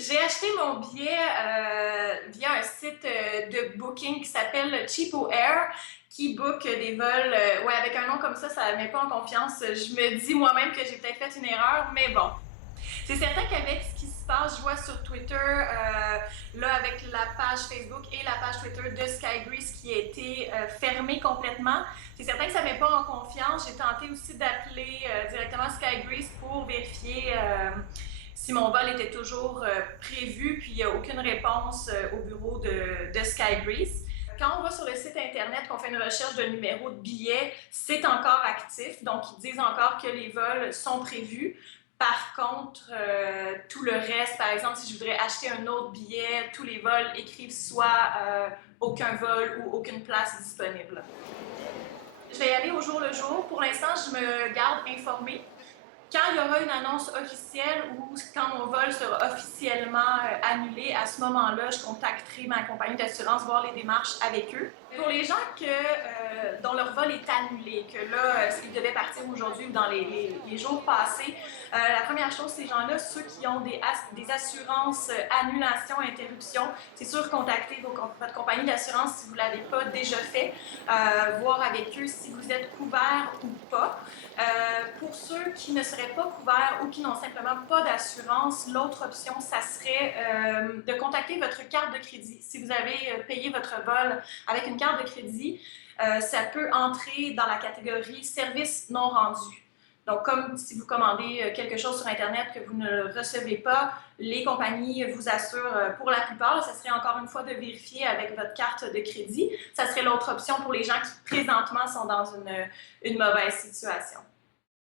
J'ai acheté mon billet via un site de booking qui s'appelle Cheapo Air, qui book des vols. Ouais, avec un nom comme ça ne met pas en confiance. Je me dis moi-même que j'ai peut-être fait une erreur, mais bon. C'est certain qu'avec ce qui se passe, je vois sur Twitter, là, avec la page Facebook et la page Twitter de Sky Greece qui a été fermée complètement, c'est certain que ça ne met pas en confiance. J'ai tenté aussi d'appeler directement Sky Greece pour vérifier si mon vol était toujours prévu, puis il n'y a aucune réponse au bureau de Sky Greece. Quand on va sur le site internet, qu'on fait une recherche de numéro de billet, c'est encore actif, donc ils disent encore que les vols sont prévus. Par contre, tout le reste, par exemple, si je voudrais acheter un autre billet, tous les vols écrivent soit aucun vol ou aucune place disponible. Je vais y aller au jour le jour. Pour l'instant, je me garde informée. Quand il y aura une annonce officielle ou quand mon vol sera officiellement annulé, à ce moment-là, je contacterai ma compagnie d'assurance, voir les démarches avec eux. Pour les gens dont leur vol est annulé, que là, ils devaient partir aujourd'hui ou dans les jours passés, la première chose, ces gens-là, ceux qui ont des assurances annulation, interruption, c'est sûr, contactez votre compagnie d'assurance si vous ne l'avez pas déjà fait, voir avec eux si vous êtes couvert ou pas. Pour ceux qui ne seraient pas couverts ou qui n'ont simplement pas d'assurance, l'autre option, ça serait de contacter votre carte de crédit. Si vous avez payé votre vol avec une carte de crédit, ça peut entrer dans la catégorie service non rendu. Donc, comme si vous commandez quelque chose sur Internet que vous ne le recevez pas, les compagnies vous assurent, pour la plupart, ça serait encore une fois de vérifier avec votre carte de crédit. Ça serait l'autre option pour les gens qui présentement sont dans une mauvaise situation.